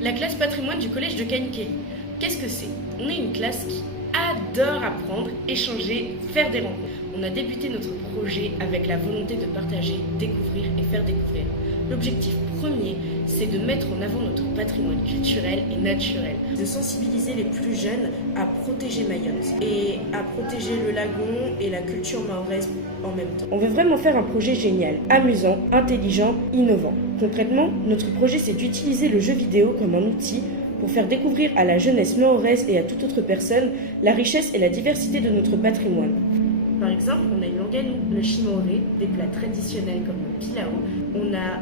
la classe patrimoine du collège de Kankeli. Qu'est-ce que c'est? On est une classe qui adore apprendre, échanger, faire des rencontres. On a débuté notre projet avec la volonté de partager, découvrir et faire découvrir. L'objectif premier, c'est de mettre en avant notre patrimoine culturel et naturel, de sensibiliser les plus jeunes à protéger Mayotte et à protéger le lagon et la culture mahoraise en même temps. On veut vraiment faire un projet génial, amusant, intelligent, innovant. Concrètement, notre projet, c'est d'utiliser le jeu vidéo comme un outil pour faire découvrir à la jeunesse mahoraise et à toute autre personne la richesse et la diversité de notre patrimoine. Par exemple, on a une langue à nous, le chimoré, des plats traditionnels comme le pilao. On a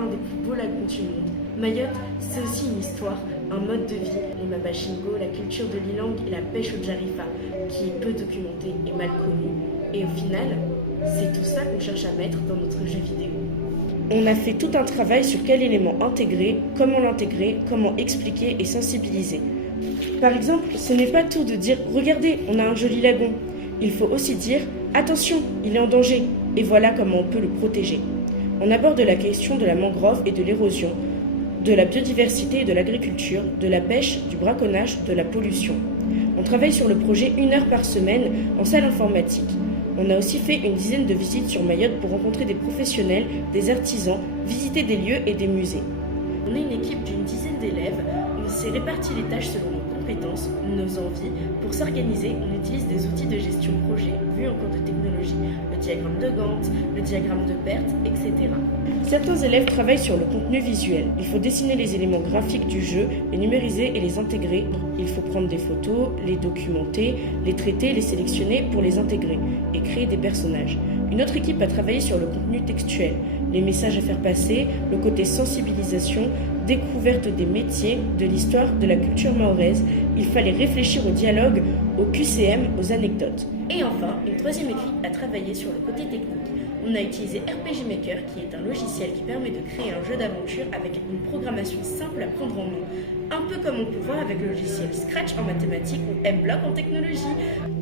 un des plus beaux lagons du monde. Mayotte, c'est aussi une histoire, un mode de vie. Les mabashingo, la culture de l'ilang et la pêche au jarifa, qui est peu documentée et mal connue. Et au final, c'est tout ça qu'on cherche à mettre dans notre jeu vidéo. On a fait tout un travail sur quel élément intégrer, comment expliquer et sensibiliser. Par exemple, ce n'est pas tout de dire « Regardez, on a un joli lagon ». Il faut aussi dire « Attention, il est en danger » et voilà comment on peut le protéger. On aborde la question de la mangrove et de l'érosion, de la biodiversité et de l'agriculture, de la pêche, du braconnage, de la pollution. On travaille sur le projet 1 heure par semaine en salle informatique. On a aussi fait une dizaine de visites sur Mayotte pour rencontrer des professionnels, des artisans, visiter des lieux et des musées. On est une équipe d'une dizaine d'élèves. On s'est réparti les tâches selon nos compétences, nos envies. Pour s'organiser, on utilise des outils de gestion projet vus en cours de technologie, le diagramme de Gantt, le diagramme de perte, etc. Certains élèves travaillent sur le contenu visuel. Il faut dessiner les éléments graphiques du jeu, les numériser et les intégrer. Il faut prendre des photos, les documenter, les traiter, les sélectionner pour les intégrer et créer des personnages. Une autre équipe a travaillé sur le contenu textuel, les messages à faire passer, le côté sensibilisation, découverte des métiers, de l'histoire, de la culture mahoraise. Il fallait réfléchir au dialogue, au QCM, aux anecdotes. Et enfin, une troisième équipe a travaillé sur le côté technique. On a utilisé RPG Maker, qui est un logiciel qui permet de créer un jeu d'aventure avec une programmation simple à prendre en main. Un peu comme on peut voir avec le logiciel Scratch en mathématiques ou M-Block en technologie.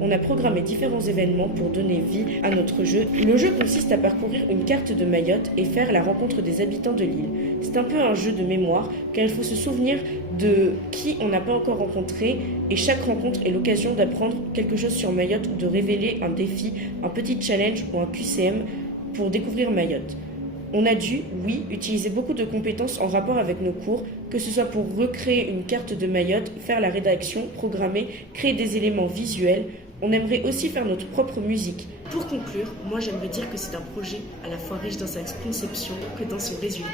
On a programmé différents événements pour donner vie à notre jeu. Le jeu consiste à parcourir une carte de Mayotte et faire la rencontre des habitants de l'île. C'est un peu un jeu de mémoire, car il faut se souvenir de qui on n'a pas encore rencontré, et chaque rencontre est l'occasion d'apprendre quelque chose sur Mayotte ou de révéler un défi, un petit challenge ou un QCM pour découvrir Mayotte. On a dû, oui, utiliser beaucoup de compétences en rapport avec nos cours, que ce soit pour recréer une carte de Mayotte, faire la rédaction, programmer, créer des éléments visuels. On aimerait aussi faire notre propre musique. Pour conclure, moi j'aimerais dire que c'est un projet à la fois riche dans sa conception que dans son résultat.